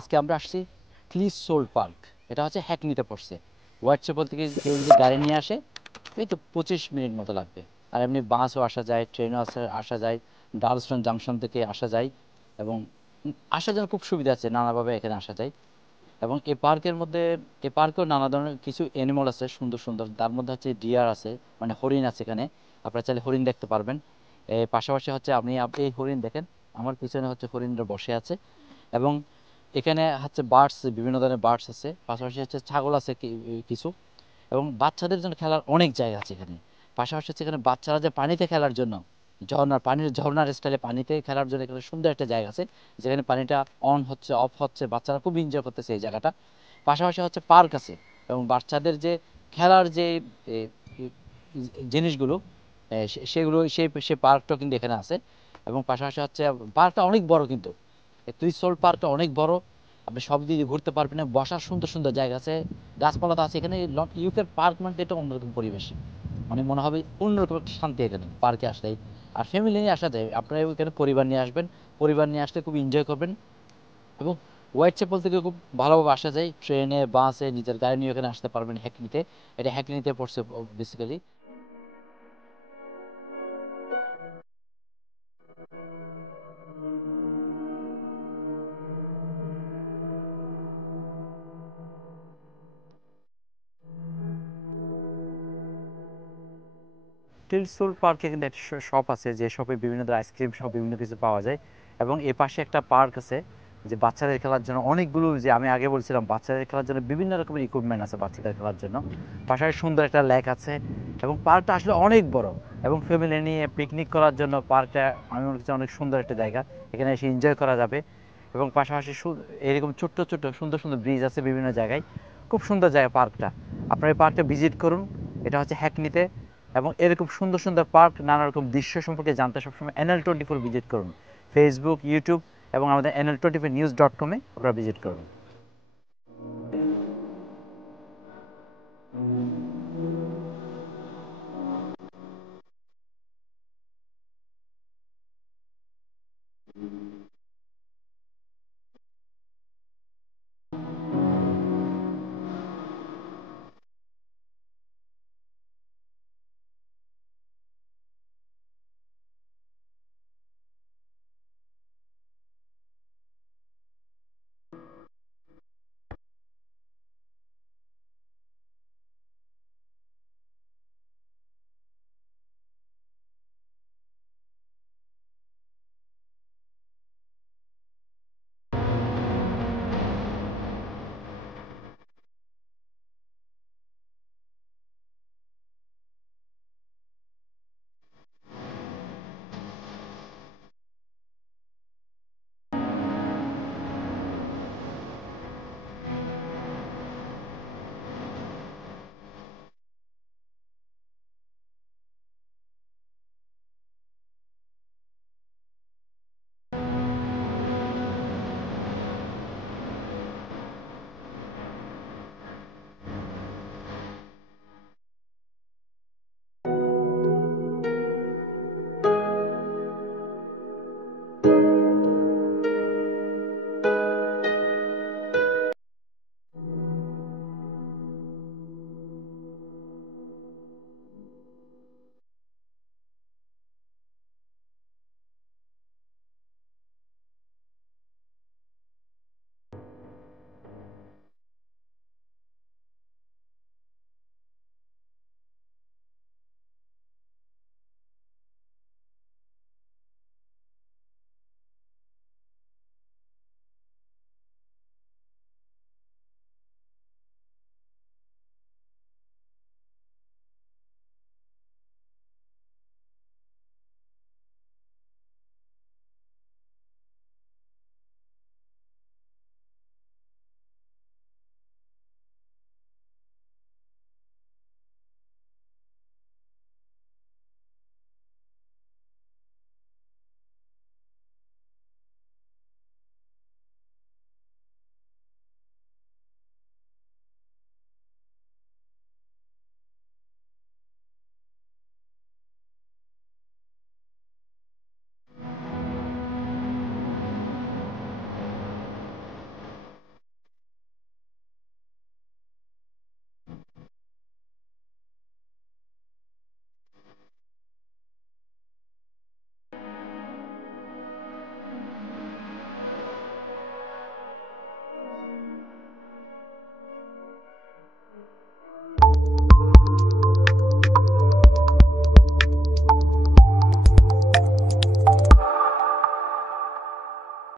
আজকে আমরা আসছি ক্লিসোল পার্ক। এটা হচ্ছে হ্যাকনিতে পড়ছে। হোয়াটসঅ্যাপল থেকে কেউ যদি গাড়ি নিয়ে আসে এই তো 25 মিনিট মতো লাগবে। আর এমনি বাসও আসা যায়, ট্রেনও আসা যায়, ডালস্টন জাংশন থেকে আসা যায়। এবং আসার জন্য খুব সুবিধা আছে, নানাভাবে এখানে আসা যায়। এবং এই পার্কের মধ্যে, এই পার্কেও নানা ধরনের কিছু অ্যানিমাল আছে সুন্দর সুন্দর। তার মধ্যে হচ্ছে ডিয়ার আছে, মানে হরিণ আছে এখানে। আপনারা চাইলে হরিণ দেখতে পারবেন। এর পাশাপাশি হচ্ছে আপনি এই হরিণ দেখেন, আমার পিছনে হচ্ছে হরিণরা বসে আছে। এবং এখানে হচ্ছে বার্ডস, বিভিন্ন ধরনের বার্ডস আছে, পাশাপাশি হচ্ছে ছাগল আছে কিছু। এবং বাচ্চাদের জন্য খেলার অনেক জায়গা আছে এখানে। পাশাপাশি হচ্ছে এখানে বাচ্চারা যে পানিতে খেলার জন্য, ঝর্ণার স্টাইলে পানিতে খেলার জন্য এখানে সুন্দর একটা জায়গা আছে, যেখানে পানিটা অন হচ্ছে অফ হচ্ছে, বাচ্চারা খুব এনজয় করতেছে এই জায়গাটা। পাশাপাশি হচ্ছে পার্ক আছে, এবং বাচ্চাদের যে খেলার যে এ, এ, জিনিসগুলো, সেগুলো সেই পার্কটাও কিন্তু এখানে আছে। এবং পাশাপাশি হচ্ছে পার্কটা অনেক বড় কিন্তু, এই ক্রিস্টোল পার্কটা অনেক বড়। আপনি সব দিকে ঘুরতে পারবেন না, বসার সুন্দর সুন্দর জায়গা আছে, গাছপালা তো আছে এখানে। ইউকের পার্ক মানে এটা অন্যরকম পরিবেশ, মানে মনে হবে অন্যরকম একটা শান্তি এখানে পার্কে আসলেই। আর ফ্যামিলি নিয়ে আসা যায়, আপনারা এখানে পরিবার নিয়ে আসবেন, পরিবার নিয়ে আসলে খুব এনজয় করবেন। এবং হোয়াইট চ্যাপেল থেকে খুব ভালোভাবে আসা যায়, ট্রেনে বাসে নিজের গাড়ি নিয়ে এখানে আসতে পারবেন হ্যাকনিতে। এটা হ্যাকনিতে পড়ছে বেসিক্যালি। টিলসোল পার্কে কিন্তু একটা শপ আছে, যে শপে বিভিন্ন ধরনের আইসক্রিম সব বিভিন্ন কিছু পাওয়া যায়। এবং এ পাশে একটা পার্ক আছে, যে বাচ্চাদের খেলার জন্য অনেকগুলো, যে আমি আগে বলছিলাম বাচ্চাদের খেলার জন্য বিভিন্ন রকমের ইকুইপমেন্ট আছে বাচ্চাদের খেলার জন্য। পাশাপাশি সুন্দর একটা লেক আছে। এবং পার্কটা আসলে অনেক বড়, এবং ফ্যামিলি নিয়ে পিকনিক করার জন্য পার্কটা আমি মনে করছি অনেক সুন্দর একটা জায়গা, এখানে এসে এনজয় করা যাবে। এবং পাশাপাশি এরকম ছোট্ট ছোট্ট সুন্দর সুন্দর ব্রিজ আছে বিভিন্ন জায়গায়, খুব সুন্দর জায়গা পার্কটা। আপনারা এই পার্কটা ভিজিট করুন, এটা হচ্ছে হ্যাকনিতে। এবং এরকম সুন্দর সুন্দর পার্ক, নানা রকম দৃশ্য সম্পর্কে জানতে সবসময় NL24 ভিজিট করুন। ফেসবুক, ইউটিউব এবং আমাদের NL24news.com আপনারা ভিজিট করুন।